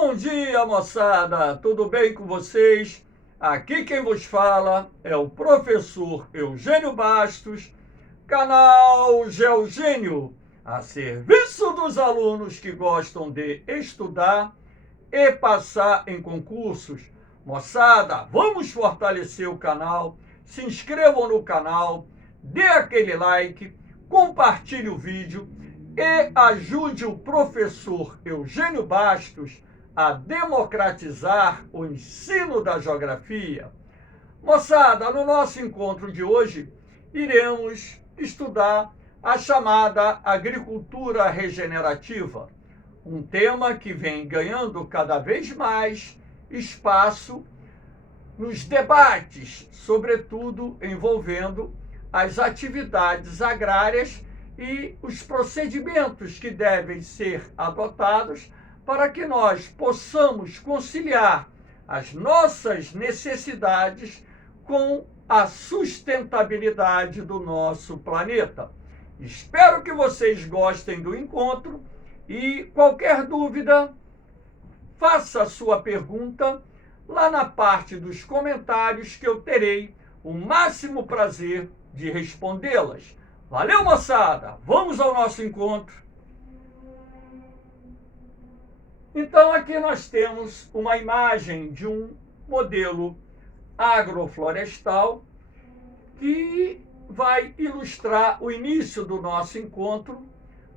Bom dia, moçada! Tudo bem com vocês? Aqui quem vos fala é o professor Eugênio Bastos, canal Geogênio, a serviço dos alunos que gostam de estudar e passar em concursos. Moçada, vamos fortalecer o canal, se inscrevam no canal, dê aquele like, compartilhe o vídeo e ajude o professor Eugênio Bastos a democratizar o ensino da geografia. Moçada, no nosso encontro de hoje, iremos estudar a chamada agricultura regenerativa, um tema que vem ganhando cada vez mais espaço nos debates, sobretudo envolvendo as atividades agrárias e os procedimentos que devem ser adotados para que nós possamos conciliar as nossas necessidades com a sustentabilidade do nosso planeta. Espero que vocês gostem do encontro e qualquer dúvida, faça a sua pergunta lá na parte dos comentários que eu terei o máximo prazer de respondê-las. Valeu, moçada! Vamos ao nosso encontro. Então, aqui nós temos uma imagem de um modelo agroflorestal que vai ilustrar o início do nosso encontro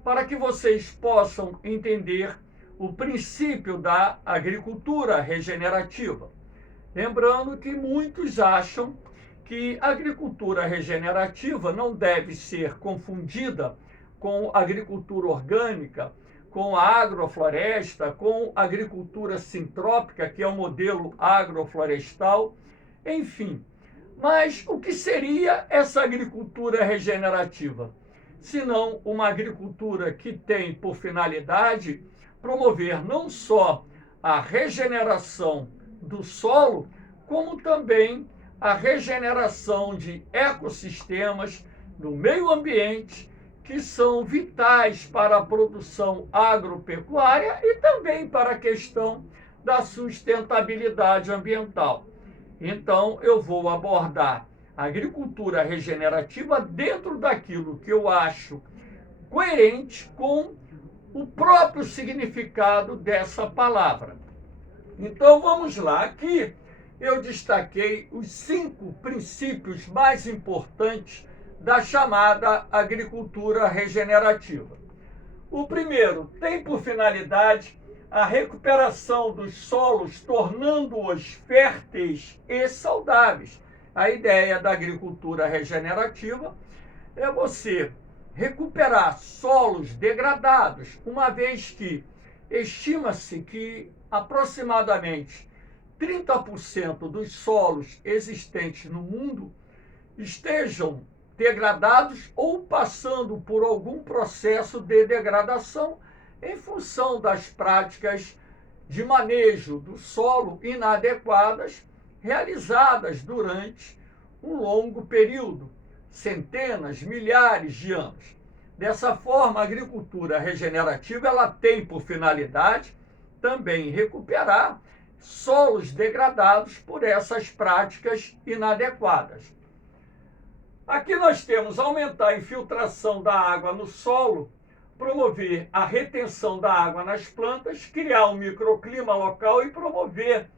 para que vocês possam entender o princípio da agricultura regenerativa. Lembrando que muitos acham que a agricultura regenerativa não deve ser confundida com agricultura orgânica, com a agrofloresta, com a agricultura sintrópica, que é o modelo agroflorestal, enfim. Mas o que seria essa agricultura regenerativa? Senão uma agricultura que tem por finalidade promover não só a regeneração do solo, como também a regeneração de ecossistemas no meio ambiente, que são vitais para a produção agropecuária e também para a questão da sustentabilidade ambiental. Então, eu vou abordar a agricultura regenerativa dentro daquilo que eu acho coerente com o próprio significado dessa palavra. Então, vamos lá. Aqui eu destaquei os 5 princípios mais importantes da chamada agricultura regenerativa. O primeiro tem por finalidade a recuperação dos solos, tornando-os férteis e saudáveis. A ideia da agricultura regenerativa é você recuperar solos degradados, uma vez que estima-se que aproximadamente 30% dos solos existentes no mundo estejam degradados ou passando por algum processo de degradação em função das práticas de manejo do solo inadequadas realizadas durante um longo período, centenas, milhares de anos. Dessa forma, a agricultura regenerativa ela tem por finalidade também recuperar solos degradados por essas práticas inadequadas. Aqui nós temos aumentar a infiltração da água no solo, promover a retenção da água nas plantas, criar um microclima local e promover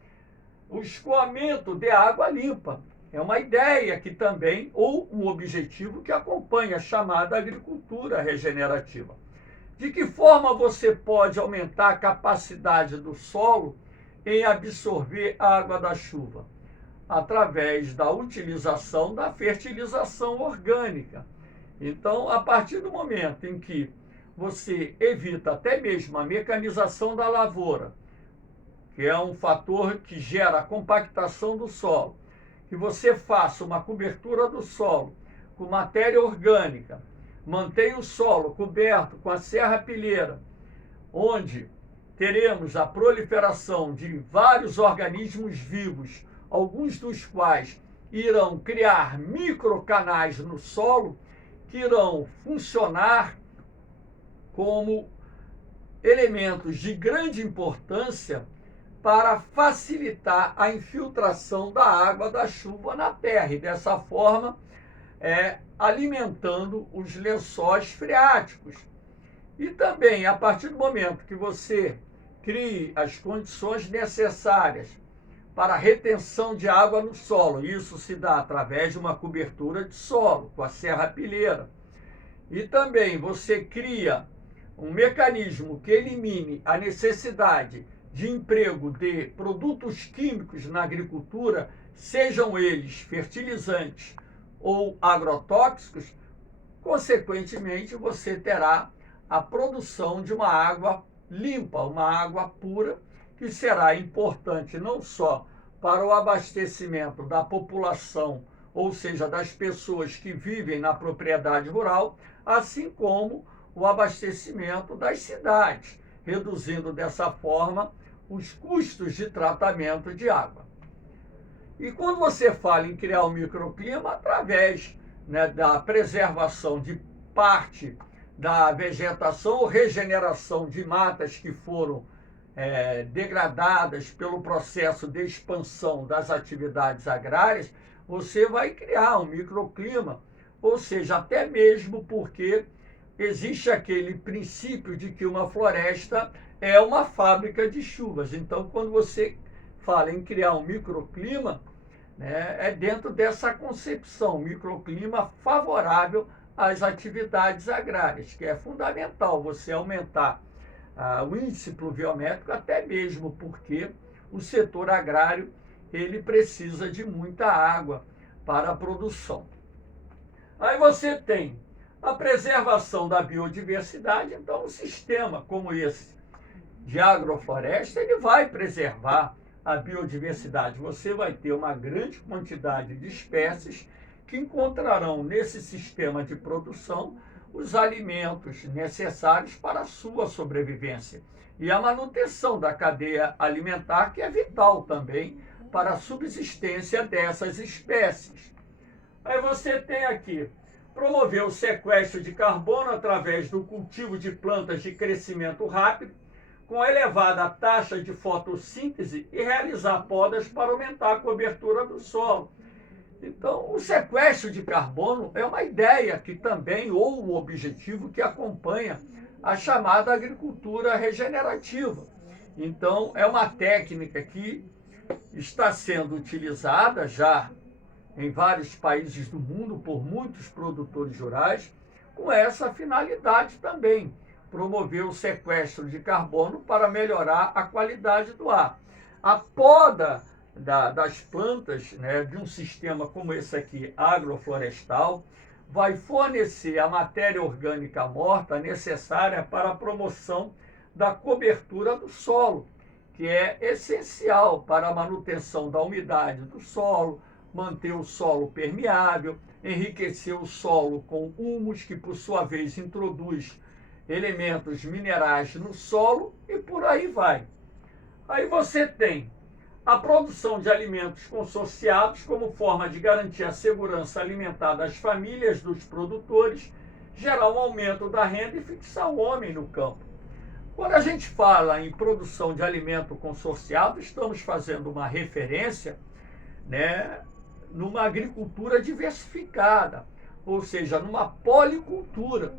o escoamento de água limpa. É uma ideia que também, ou um objetivo que acompanha a chamada agricultura regenerativa. De que forma você pode aumentar a capacidade do solo em absorver a água da chuva? Através da utilização da fertilização orgânica. Então, a partir do momento em que você evita até mesmo a mecanização da lavoura, que é um fator que gera a compactação do solo, que você faça uma cobertura do solo com matéria orgânica, mantenha o solo coberto com a serrapilheira, onde teremos a proliferação de vários organismos vivos, alguns dos quais irão criar microcanais no solo, que irão funcionar como elementos de grande importância para facilitar a infiltração da água da chuva na terra e dessa forma alimentando os lençóis freáticos. E também, a partir do momento que você crie as condições necessárias para a retenção de água no solo, isso se dá através de uma cobertura de solo, com a serrapilheira. E também você cria um mecanismo que elimine a necessidade de emprego de produtos químicos na agricultura, sejam eles fertilizantes ou agrotóxicos, consequentemente você terá a produção de uma água limpa, uma água pura, que será importante não só para o abastecimento da população, ou seja, das pessoas que vivem na propriedade rural, assim como o abastecimento das cidades, reduzindo dessa forma os custos de tratamento de água. E quando você fala em criar um microclima, através da preservação de parte da vegetação ou regeneração de matas que foram degradadas pelo processo de expansão das atividades agrárias, você vai criar um microclima, ou seja, até mesmo porque existe aquele princípio de que uma floresta é uma fábrica de chuvas. Então, quando você fala em criar um microclima, é dentro dessa concepção, microclima favorável às atividades agrárias, que é fundamental você aumentar o índice pluviométrico, até mesmo porque o setor agrário ele precisa de muita água para a produção. Aí você tem a preservação da biodiversidade, então um sistema como esse de agrofloresta, ele vai preservar a biodiversidade. Você vai ter uma grande quantidade de espécies que encontrarão nesse sistema de produção os alimentos necessários para a sua sobrevivência e a manutenção da cadeia alimentar, que é vital também para a subsistência dessas espécies. Aí você tem aqui promover o sequestro de carbono através do cultivo de plantas de crescimento rápido, com elevada taxa de fotossíntese, e realizar podas para aumentar a cobertura do solo. Então, o sequestro de carbono é uma ideia que também, ou o objetivo que acompanha a chamada agricultura regenerativa. Então, é uma técnica que está sendo utilizada já em vários países do mundo por muitos produtores rurais, com essa finalidade também, promover o sequestro de carbono para melhorar a qualidade do ar. A poda das plantas, de um sistema como esse aqui, agroflorestal, vai fornecer a matéria orgânica morta necessária para a promoção da cobertura do solo, que é essencial para a manutenção da umidade do solo, manter o solo permeável, enriquecer o solo com humus, que por sua vez introduz elementos minerais no solo, e por aí vai. Aí você tem a produção de alimentos consorciados como forma de garantir a segurança alimentar das famílias dos produtores, gerar um aumento da renda e fixar o homem no campo. Quando a gente fala em produção de alimento consorciado, estamos fazendo uma referência, numa agricultura diversificada, ou seja, numa policultura,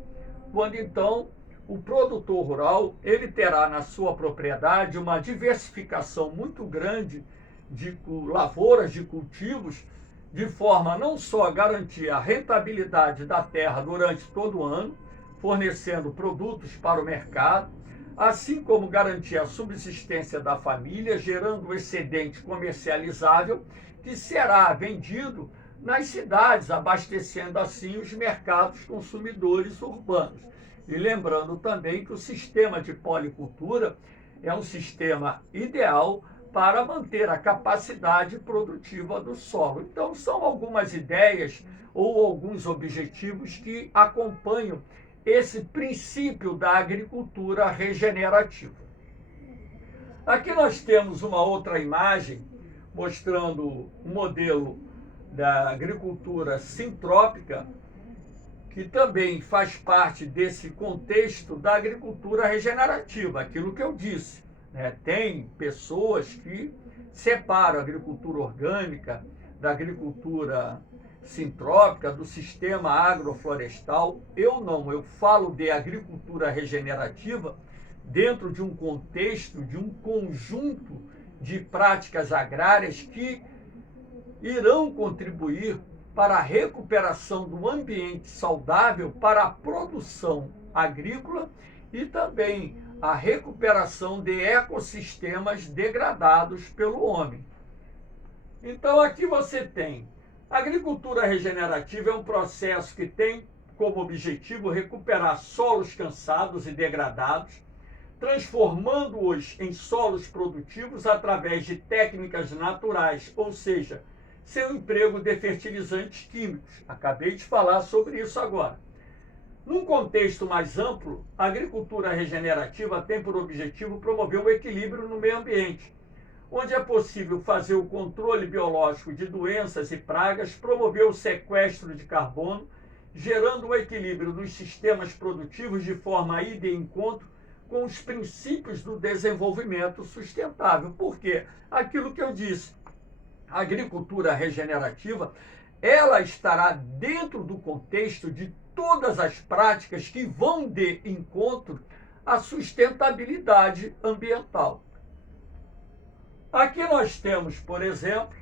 quando então o produtor rural ele terá na sua propriedade uma diversificação muito grande de lavouras, de cultivos, de forma não só a garantir a rentabilidade da terra durante todo o ano, fornecendo produtos para o mercado, assim como garantir a subsistência da família, gerando um excedente comercializável que será vendido nas cidades, abastecendo assim os mercados consumidores urbanos. E lembrando também que o sistema de policultura é um sistema ideal para manter a capacidade produtiva do solo. Então, são algumas ideias ou alguns objetivos que acompanham esse princípio da agricultura regenerativa. Aqui nós temos uma outra imagem mostrando um modelo da agricultura sintrópica, que também faz parte desse contexto da agricultura regenerativa, aquilo que eu disse, né? Tem pessoas que separam a agricultura orgânica da agricultura sintrópica, do sistema agroflorestal. Eu não, eu falo de agricultura regenerativa dentro de um contexto, de um conjunto de práticas agrárias que irão contribuir para a recuperação do ambiente saudável para a produção agrícola e também a recuperação de ecossistemas degradados pelo homem. Então aqui você tem a agricultura regenerativa, é um processo que tem como objetivo recuperar solos cansados e degradados, transformando-os em solos produtivos através de técnicas naturais, ou seja, sem o emprego de fertilizantes químicos. Acabei de falar sobre isso agora. Num contexto mais amplo, a agricultura regenerativa tem por objetivo promover o equilíbrio no meio ambiente, onde é possível fazer o controle biológico de doenças e pragas, promover o sequestro de carbono, gerando o equilíbrio dos sistemas produtivos de forma a ir de encontro com os princípios do desenvolvimento sustentável. Por quê? Aquilo que eu disse, a agricultura regenerativa, ela estará dentro do contexto de todas as práticas que vão de encontro à sustentabilidade ambiental. Aqui nós temos, por exemplo,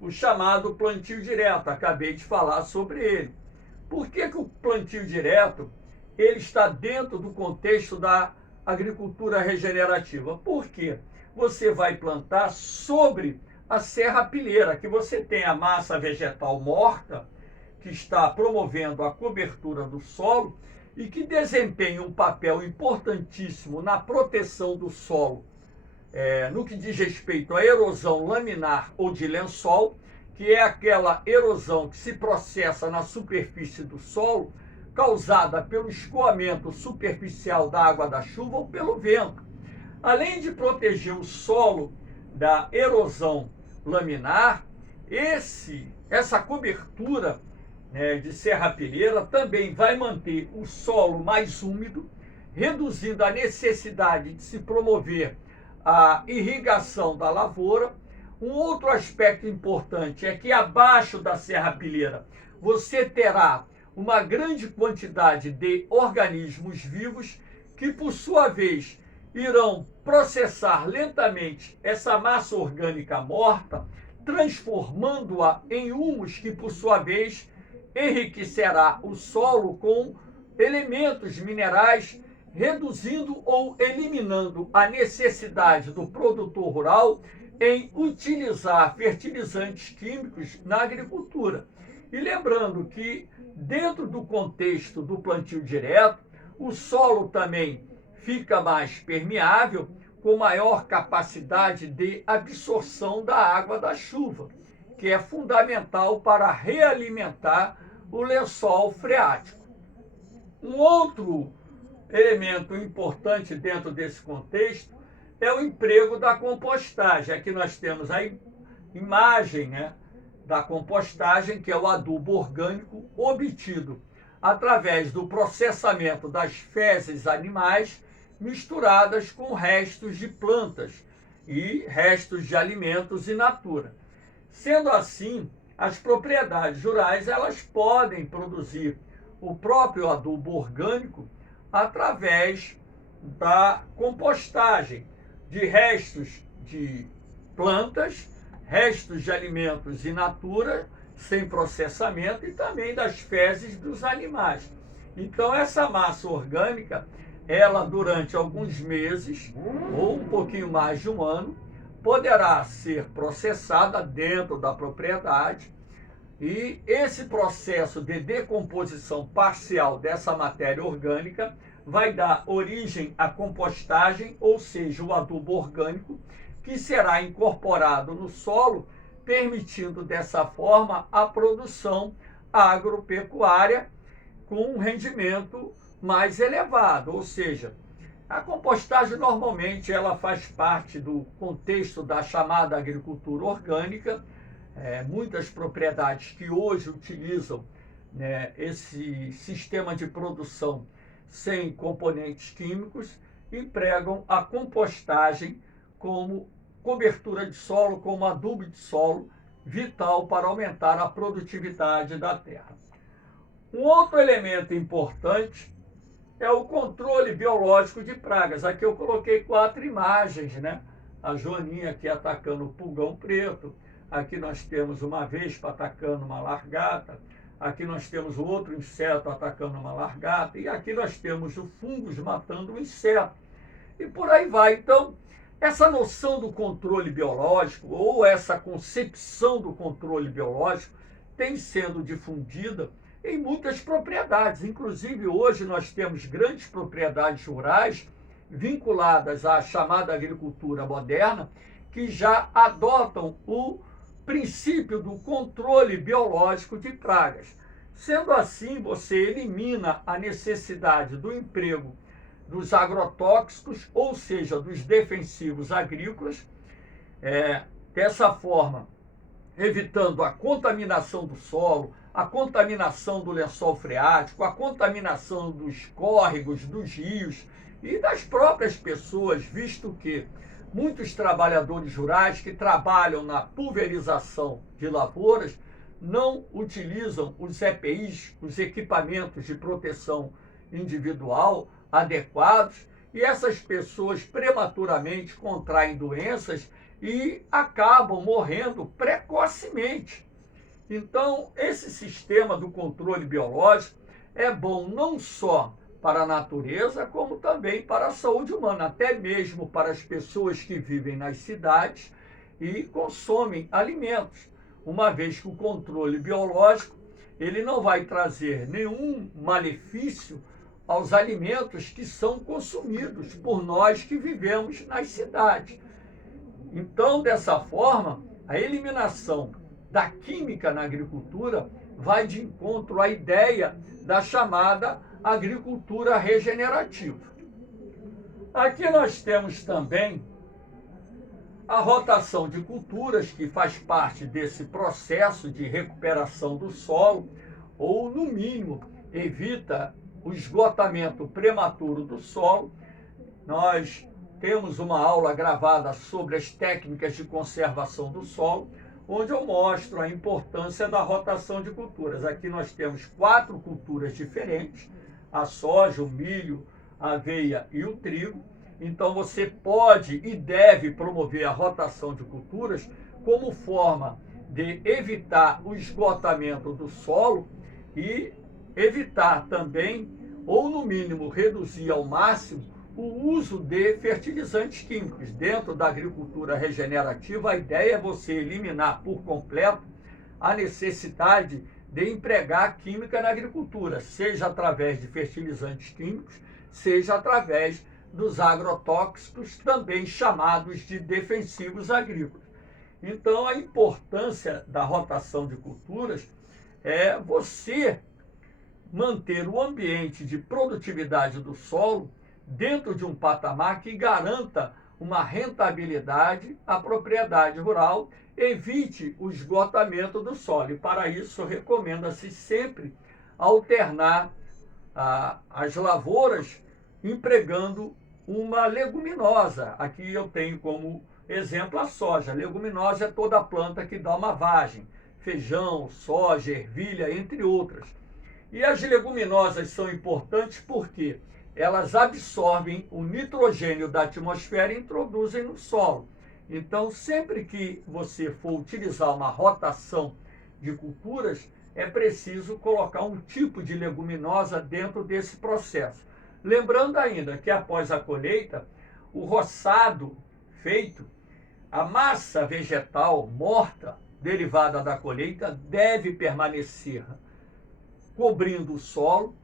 o chamado plantio direto, acabei de falar sobre ele. Por que o plantio direto ele está dentro do contexto da agricultura regenerativa? Porque você vai plantar sobre a serrapilheira, que você tem a massa vegetal morta, que está promovendo a cobertura do solo e que desempenha um papel importantíssimo na proteção do solo, no que diz respeito à erosão laminar ou de lençol, que é aquela erosão que se processa na superfície do solo, causada pelo escoamento superficial da água da chuva ou pelo vento. Além de proteger o solo da erosão laminar, essa cobertura, né, de serrapilheira também vai manter o solo mais úmido, reduzindo a necessidade de se promover a irrigação da lavoura. Um outro aspecto importante é que abaixo da serrapilheira você terá uma grande quantidade de organismos vivos que, por sua vez, irão processar lentamente essa massa orgânica morta, transformando-a em humus que, por sua vez, enriquecerá o solo com elementos minerais, reduzindo ou eliminando a necessidade do produtor rural em utilizar fertilizantes químicos na agricultura. E lembrando que, dentro do contexto do plantio direto, o solo também fica mais permeável, com maior capacidade de absorção da água da chuva, que é fundamental para realimentar o lençol freático. Um outro elemento importante dentro desse contexto é o emprego da compostagem. Aqui nós temos a imagem, né, da compostagem, que é o adubo orgânico obtido através do processamento das fezes animais misturadas com restos de plantas e restos de alimentos in natura. Sendo assim, as propriedades rurais elas podem produzir o próprio adubo orgânico através da compostagem de restos de plantas, restos de alimentos in natura, sem processamento, e também das fezes dos animais. Então, essa massa orgânica, ela durante alguns meses, ou um pouquinho mais de um ano, poderá ser processada dentro da propriedade, e esse processo de decomposição parcial dessa matéria orgânica vai dar origem à compostagem, ou seja, o adubo orgânico, que será incorporado no solo, permitindo dessa forma a produção agropecuária com um rendimento mais elevado. Ou seja, a compostagem normalmente ela faz parte do contexto da chamada agricultura orgânica. Muitas propriedades que hoje utilizam né, esse sistema de produção sem componentes químicos, empregam a compostagem como cobertura de solo, como adubo de solo, vital para aumentar a produtividade da terra. Um outro elemento importante é o controle biológico de pragas. Aqui eu coloquei 4 imagens, né? A joaninha aqui atacando o pulgão preto. Aqui nós temos uma vespa atacando uma largata. Aqui nós temos outro inseto atacando uma largata. E aqui nós temos o fungos matando o inseto. E por aí vai. Então, essa noção do controle biológico, ou essa concepção do controle biológico, tem sendo difundida em muitas propriedades. Inclusive, hoje nós temos grandes propriedades rurais vinculadas à chamada agricultura moderna, que já adotam o princípio do controle biológico de pragas. Sendo assim, você elimina a necessidade do emprego dos agrotóxicos, ou seja, dos defensivos agrícolas, dessa forma, evitando a contaminação do solo, a contaminação do lençol freático, a contaminação dos córregos, dos rios e das próprias pessoas, visto que muitos trabalhadores rurais que trabalham na pulverização de lavouras não utilizam os EPIs, os equipamentos de proteção individual adequados, e essas pessoas prematuramente contraem doenças e acabam morrendo precocemente. Então, esse sistema do controle biológico é bom não só para a natureza, como também para a saúde humana, até mesmo para as pessoas que vivem nas cidades e consomem alimentos, uma vez que o controle biológico ele não vai trazer nenhum malefício aos alimentos que são consumidos por nós que vivemos nas cidades. Então, dessa forma, a eliminação da química na agricultura vai de encontro à ideia da chamada agricultura regenerativa. Aqui nós temos também a rotação de culturas, que faz parte desse processo de recuperação do solo, ou, no mínimo, evita o esgotamento prematuro do solo. Nós temos uma aula gravada sobre as técnicas de conservação do solo, onde eu mostro a importância da rotação de culturas. Aqui nós temos 4 culturas diferentes: a soja, o milho, a aveia e o trigo. Então você pode e deve promover a rotação de culturas como forma de evitar o esgotamento do solo e evitar também, ou no mínimo reduzir ao máximo, o uso de fertilizantes químicos. Dentro da agricultura regenerativa, a ideia é você eliminar por completo a necessidade de empregar química na agricultura, seja através de fertilizantes químicos, seja através dos agrotóxicos, também chamados de defensivos agrícolas. Então, a importância da rotação de culturas é você manter o ambiente de produtividade do solo dentro de um patamar que garanta uma rentabilidade à propriedade rural, evite o esgotamento do solo. E para isso recomenda-se sempre alternar as lavouras empregando uma leguminosa. Aqui eu tenho como exemplo a soja. A leguminosa é toda a planta que dá uma vagem: feijão, soja, ervilha, entre outras. E as leguminosas são importantes porque elas absorvem o nitrogênio da atmosfera e introduzem no solo. Então, sempre que você for utilizar uma rotação de culturas, é preciso colocar um tipo de leguminosa dentro desse processo. Lembrando ainda que após a colheita, o roçado feito, a massa vegetal morta derivada da colheita deve permanecer cobrindo o solo,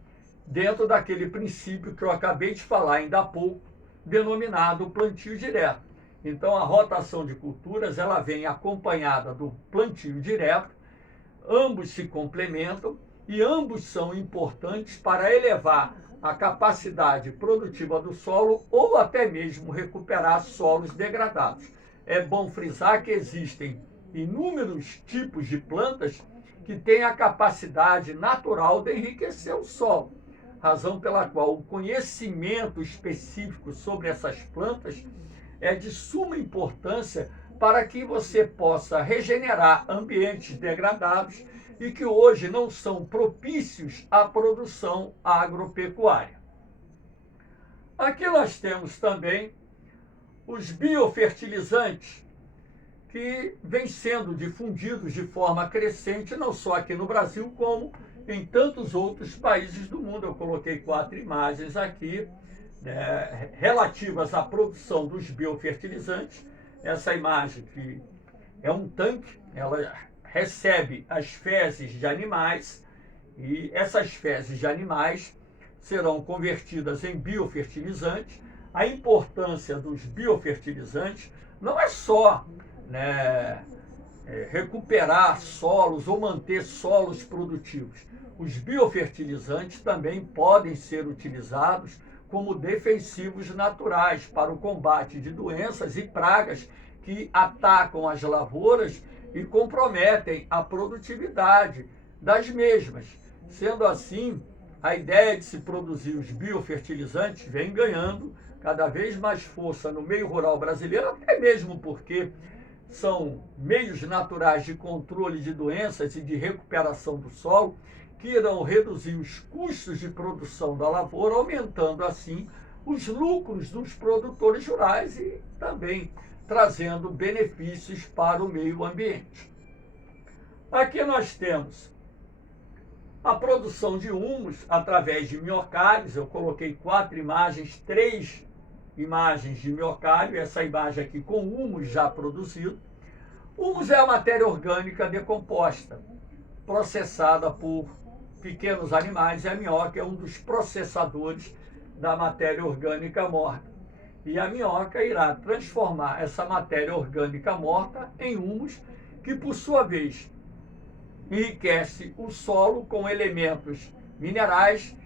dentro daquele princípio que eu acabei de falar ainda há pouco, denominado plantio direto. Então, a rotação de culturas ela vem acompanhada do plantio direto, ambos se complementam e ambos são importantes para elevar a capacidade produtiva do solo ou até mesmo recuperar solos degradados. É bom frisar que existem inúmeros tipos de plantas que têm a capacidade natural de enriquecer o solo, razão pela qual o conhecimento específico sobre essas plantas é de suma importância para que você possa regenerar ambientes degradados e que hoje não são propícios à produção agropecuária. Aqui nós temos também os biofertilizantes, que vêm sendo difundidos de forma crescente, não só aqui no Brasil, como em tantos outros países do mundo. Eu coloquei 4 imagens aqui, né, relativas à produção dos biofertilizantes. Essa imagem que é um tanque, ela recebe as fezes de animais e essas fezes de animais serão convertidas em biofertilizantes. A importância dos biofertilizantes não é só, né, recuperar solos ou manter solos produtivos. Os biofertilizantes também podem ser utilizados como defensivos naturais para o combate de doenças e pragas que atacam as lavouras e comprometem a produtividade das mesmas. Sendo assim, a ideia de se produzir os biofertilizantes vem ganhando cada vez mais força no meio rural brasileiro, até mesmo porque são meios naturais de controle de doenças e de recuperação do solo que irão reduzir os custos de produção da lavoura, aumentando assim os lucros dos produtores rurais e também trazendo benefícios para o meio ambiente. Aqui nós temos a produção de humus através de minhocários. Eu coloquei 4 imagens, 3 imagens de minhocário, essa imagem aqui com humus já produzido. Humus é a matéria orgânica decomposta, processada por pequenos animais, e a minhoca é um dos processadores da matéria orgânica morta. E a minhoca irá transformar essa matéria orgânica morta em humus, que por sua vez enriquece o solo com elementos minerais,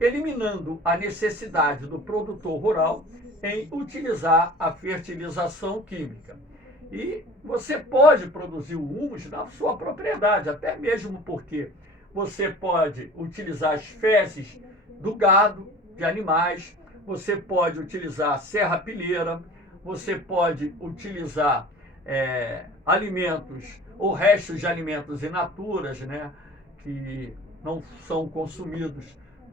eliminando a necessidade do produtor rural em utilizar a fertilização química. E você pode produzir o humus na sua propriedade, até mesmo porque você pode utilizar as fezes do gado, de animais, você pode utilizar serrapilheira, você pode utilizar alimentos ou restos de alimentos in naturas, né, que não são consumidos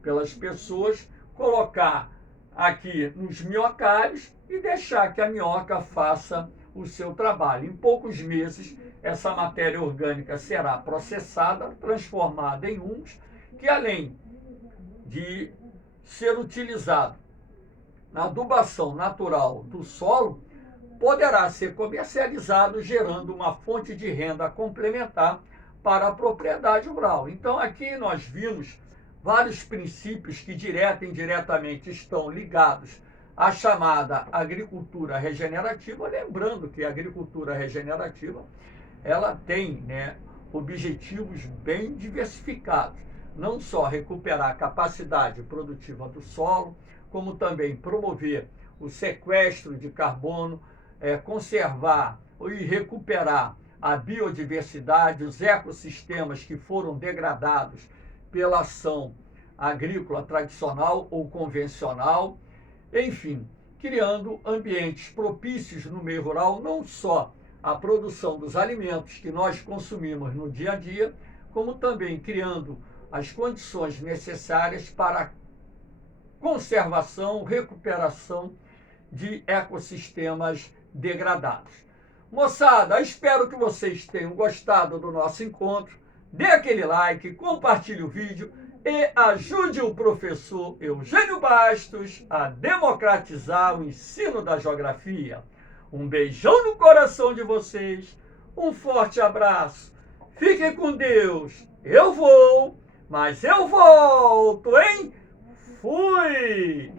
pelas pessoas, colocar aqui nos minhocários e deixar que a minhoca faça o seu trabalho. Em poucos meses, essa matéria orgânica será processada, transformada em humus, que além de ser utilizado na adubação natural do solo, poderá ser comercializado, gerando uma fonte de renda complementar para a propriedade rural. Então, aqui nós vimos vários princípios que direta e indiretamente estão ligados à chamada agricultura regenerativa, lembrando que a agricultura regenerativa ela tem, né, objetivos bem diversificados, não só recuperar a capacidade produtiva do solo, como também promover o sequestro de carbono, conservar e recuperar a biodiversidade, os ecossistemas que foram degradados pela ação agrícola tradicional ou convencional, enfim, criando ambientes propícios no meio rural, não só à produção dos alimentos que nós consumimos no dia a dia, como também criando as condições necessárias para a conservação, recuperação de ecossistemas degradados. Moçada, espero que vocês tenham gostado do nosso encontro. Dê aquele like, compartilhe o vídeo e ajude o professor Eugênio Bastos a democratizar o ensino da geografia. Um beijão no coração de vocês, um forte abraço, fiquem com Deus, eu vou, mas eu volto, hein? Fui!